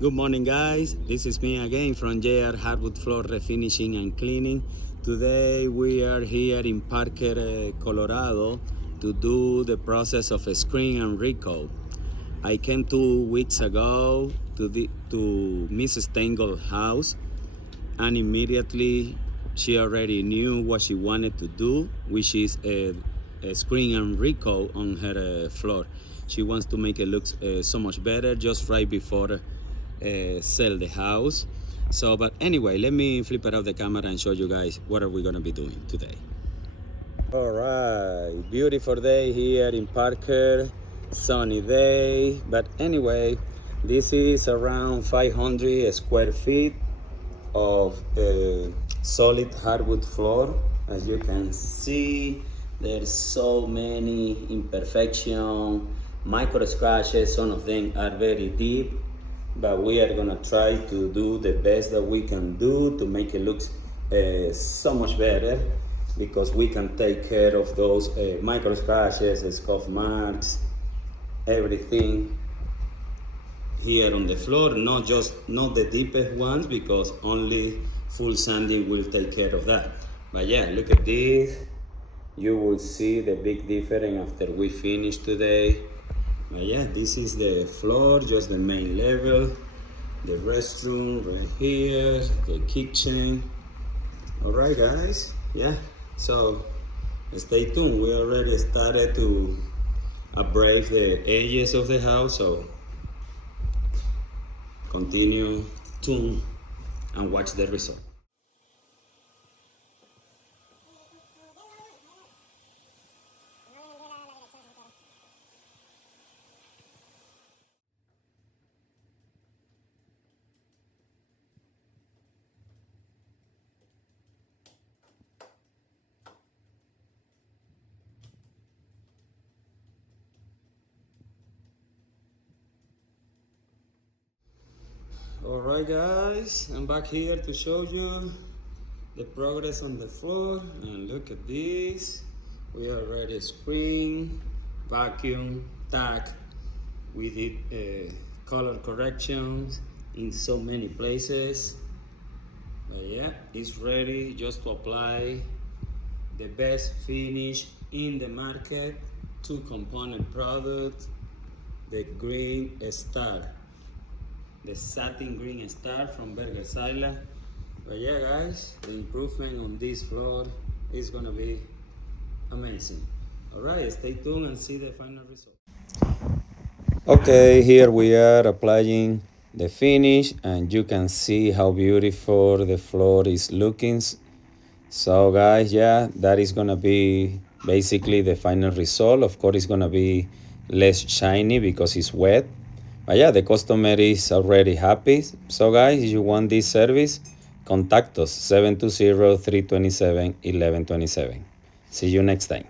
Good morning, guys. This is me again from J.R.Hardwoodfloor Refinishing and Cleaning. Today we are here in Parker, Colorado to do the process of a screen and recoat. I came 2 weeks ago to Mrs. Stengel's house, and immediately she already knew what she wanted to do, which is a screen and recoat on her floor. She wants to make it look so much better just right before sell the house. But anyway, let me flip it off the camera and show you guys what are we gonna be doing today. All right, beautiful day here in Parker, sunny day. But anyway, this is around 500 square feet of solid hardwood floor. As you can see, there's so many imperfections, micro scratches. Some of them are very deep, but we are gonna try to do the best that we can do to make it look so much better, because we can take care of those micro scratches, scuff marks, everything here on the floor. Not the deepest ones, because only full sanding will take care of that. But yeah, look at this. You will see the big difference after we finish today. But yeah, this is the floor, just the main level, the restroom right here, the kitchen. All right, guys. Yeah, so stay tuned. We already started to abrade the edges of the house, so continue tuned and watch the result. All right, guys, I'm back here to show you the progress on the floor. And look at this. We already screen, vacuum, tack. We did color corrections in so many places. But yeah, it's ready just to apply the best finish in the market. 2-component product, the green star, the satin green star from Berger Sila. But yeah, guys, the improvement on this floor is gonna be amazing. All right, stay tuned and see the final result. Okay, here we are applying the finish, and you can see how beautiful the floor is looking. So guys, yeah, that is gonna be basically the final result. Of course, it's gonna be less shiny because it's wet. But yeah, the customer is already happy. So guys, if you want this service, contact us 720-327-1127. See you next time.